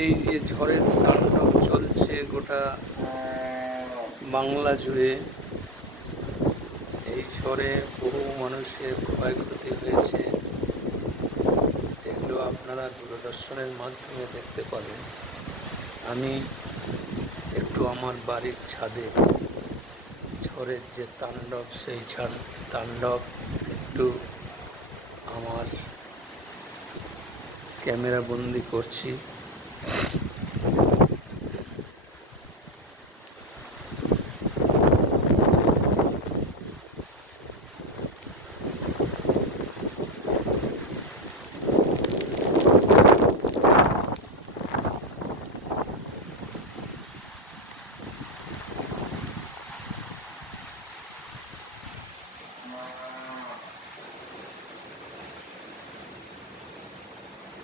এই যে ঝড়ের তাণ্ডব চলছে গোটা বাংলা জুড়ে, এই ঝড়ে বহু মানুষের ক্ষয়ক্ষতি হয়েছে। এগুলো আপনারা দূরদর্শনের মাধ্যমে দেখতে পাবেন। আমি একটু আমার বাড়ির ছাদে ঝড়ের যে তাণ্ডব, সেই তাণ্ডব একটু আমার ক্যামেরা বন্দি করছি।